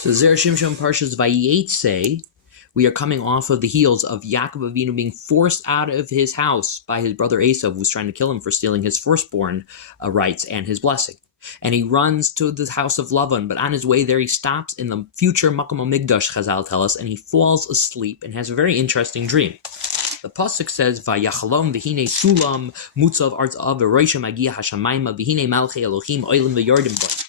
So Zera Shimshon Parshas Vayeitzei, we are coming off of the heels of Yaakov Avinu being forced out of his house by his brother Esav, who was trying to kill him for stealing his firstborn rights and his blessing. And he runs to the house of Lavan, but on his way there he stops in the future Makom HaMikdash, Chazal tell us, and he falls asleep and has a very interesting dream. The pasuk says, "Vayachalom v'hine sulam mutzav arzav v'roisha magia hashamayma v'hine malchei Elohim oilim v'yordim bo."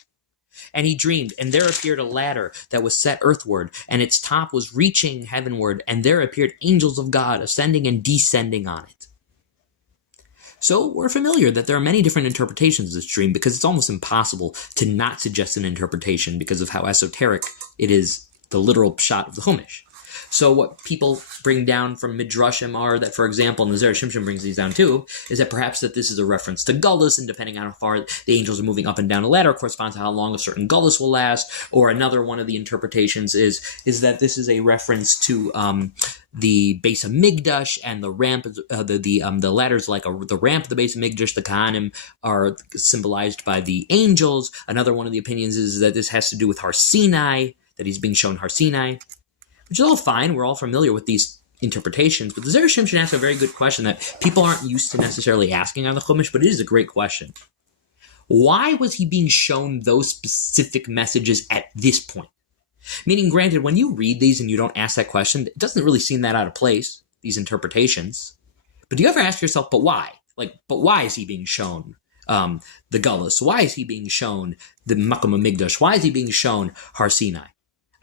And he dreamed, and there appeared a ladder that was set earthward, and its top was reaching heavenward, and there appeared angels of God ascending and descending on it. So we're familiar that there are many different interpretations of this dream, because it's almost impossible to not suggest an interpretation because of how esoteric it is, the literal pshat of the Chumash. So what people bring down from Midrashim are that, for example, and the Zera Shimshon brings these down too, is that perhaps that this is a reference to Gullus, and depending on how far the angels are moving up and down a ladder corresponds to how long a certain Gullus will last. Or another one of the interpretations is that this is a reference to the base of Migdash, and the ramp, the ladders like the ramp of the base of Migdash. The Kohanim are symbolized by the angels. Another one of the opinions is that this has to do with Har Sinai, that he's being shown Har Sinai. Which is all fine. We're all familiar with these interpretations. But the Zera Shimshon asks a very good question that people aren't used to necessarily asking on the Chumash, but it is a great question. Why was he being shown those specific messages at this point? Meaning, granted, when you read these and you don't ask that question, it doesn't really seem that out of place, these interpretations. But do you ever ask yourself, but why? But why is he being shown the Gullus? Why is he being shown the Makom HaMikdash? Why is he being shown Har Sinai?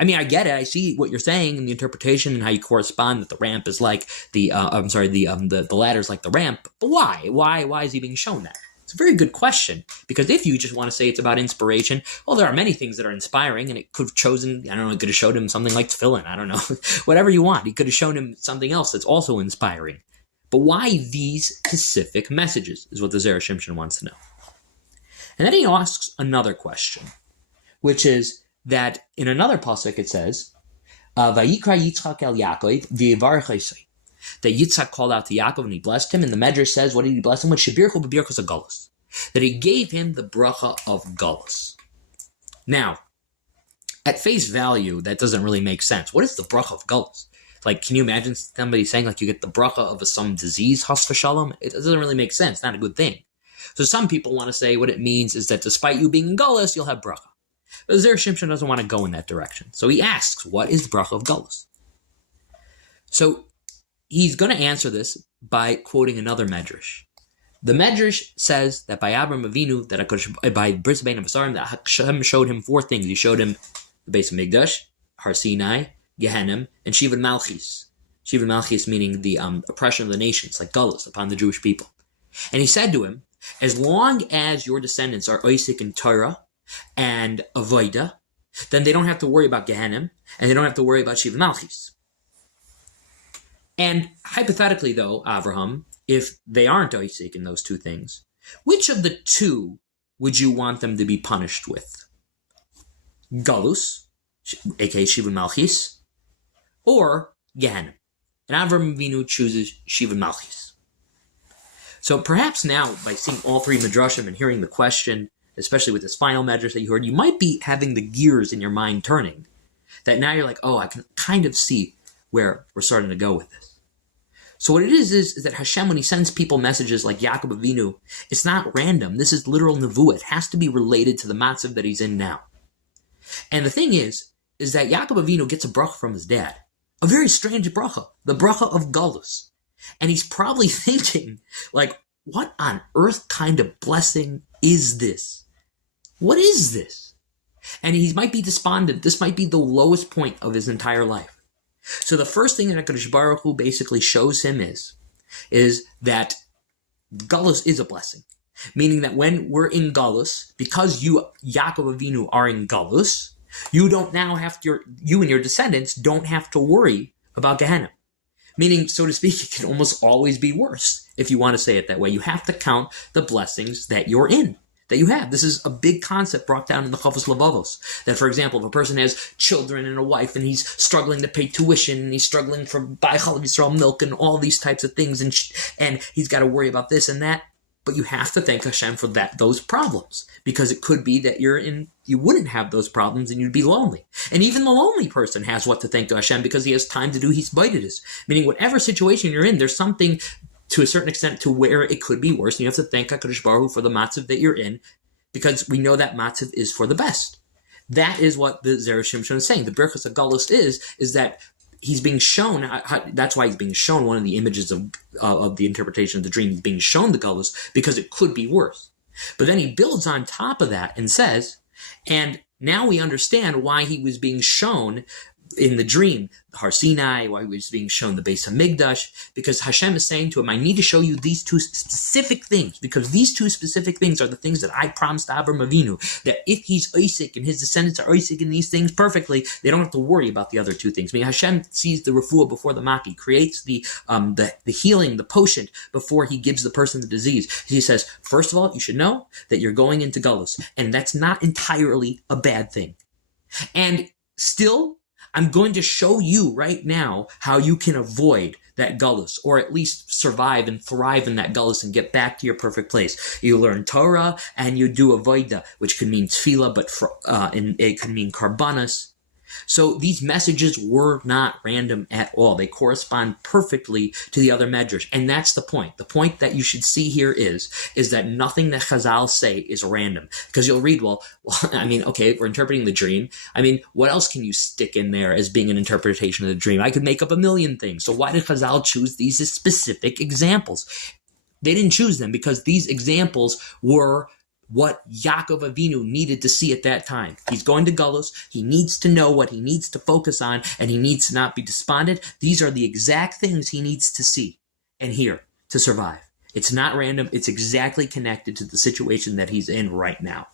I mean, I get it. I see what you're saying in the interpretation and how you correspond that the ramp is like the ladder's like the ramp. But why? Why is he being shown that? It's a very good question, because if you just want to say it's about inspiration, well, there are many things that are inspiring, and it could have chosen, I don't know, it could have showed him something like tefillin, I don't know, whatever you want. He could have shown him something else that's also inspiring. But why these specific messages is what the Zera Shimshon wants to know. And then he asks another question, which is, that in another pasuk it says, "Vayikra Yitzchak el Yaakov v'yivarech Esav." That Yitzchak called out to Yaakov and he blessed him, and the Medrash says, what did he bless him with? Shebirchu b'birchos hagalus. That he gave him the bracha of galus. Now, at face value, that doesn't really make sense. What is the bracha of galus? Like, can you imagine somebody saying like you get the bracha of some disease, chas v'shalom? It doesn't really make sense. Not a good thing. So some people want to say what it means is that despite you being in galus, you'll have bracha. But Zera Shimshon doesn't want to go in that direction. So he asks, what is the bracha of Gullus? So he's going to answer this by quoting another Medrash. The Medrash says that by Abraham Avinu, that by Bris Bein Abasarim, that Hashem showed him four things. He showed him the base of Migdash, Har Sinai, Gehenim, and Shivan Malchis. Shivan Malchis meaning the oppression of the nations, like Gullus, upon the Jewish people. And he said to him, as long as your descendants are Isaac and Torah, and Avoida, then they don't have to worry about Gehenim, and they don't have to worry about Shiva Malchis. And hypothetically, though, Avraham, if they aren't Isaac in those two things, which of the two would you want them to be punished with? Galus, aka Shiva Malchis, or Gehenim? And Avraham Avinu chooses Shiva Malchis. So perhaps now, by seeing all three Midrashim and hearing the question, especially with this final Medrash that you heard, you might be having the gears in your mind turning. That now you're like, oh, I can kind of see where we're starting to go with this. So what it is that Hashem, when he sends people messages like Yaakov Avinu, it's not random. This is literal nevuah. It has to be related to the matzav that he's in now. And the thing is that Yaakov Avinu gets a bracha from his dad. A very strange bracha. The bracha of Galus. And he's probably thinking, like, what on earth kind of blessing is this? What is this? And he might be despondent. This might be the lowest point of his entire life. So the first thing that HaKadosh Baruch Hu basically shows him is that Galus is a blessing. Meaning that when we're in Galus, because you, Yaakov Avinu, are in Galus, you don't now have to, you and your descendants don't have to worry about Gehenna. Meaning, so to speak, it can almost always be worse, if you want to say it that way. You have to count the blessings that you're in, that you have. This is a big concept brought down in the Chavos Levavos. That, for example, if a person has children and a wife, and he's struggling to pay tuition, and he's struggling for buy Chalav Yisrael milk, and all these types of things, and he's got to worry about this and that. but you have to thank Hashem for those problems, because it could be that you wouldn't have those problems and you'd be lonely. And even the lonely person has what to thank to Hashem, because he has time to do hisbodedus. Meaning whatever situation you're in, there's something to a certain extent to where it could be worse. And you have to thank HaKadosh Baruch Hu for the matzav that you're in, because we know that matzav is for the best. That is what the Zera Shimshon is saying. The Birchas HaGalus is that he's being shown, that's why he's being shown one of the images of the interpretation of the dream. He's being shown the Galus because it could be worse. But then he builds on top of that and says, and now we understand why he was being shown in the dream, Har Sinai, why he was being shown the Beis Hamikdash, because Hashem is saying to him, I need to show you these two specific things, because these two specific things are the things that I promised Avraham Avinu, that if he's Isaac and his descendants are Isaac in these things perfectly, they don't have to worry about the other two things. I mean, Hashem sees the refuah before the maki, creates the healing, the potion, before he gives the person the disease. He says, first of all, you should know that you're going into Galus, and that's not entirely a bad thing. And still, I'm going to show you right now how you can avoid that gullus, or at least survive and thrive in that gullus and get back to your perfect place. You learn Torah and you do avoida, which could mean tefillah, but it could mean karbanas. So these messages were not random at all. They correspond perfectly to the other medrash. And that's the point. The point that you should see here is that nothing that Chazal say is random. Because you'll read, well, I mean, okay, we're interpreting the dream. I mean, what else can you stick in there as being an interpretation of the dream? I could make up a million things. So why did Chazal choose these as specific examples? They didn't choose them because these examples were what Yaakov Avinu needed to see at that time. He's going to Galus. He needs to know what he needs to focus on, and he needs to not be despondent. These are the exact things he needs to see and hear to survive. It's not random. It's exactly connected to the situation that he's in right now.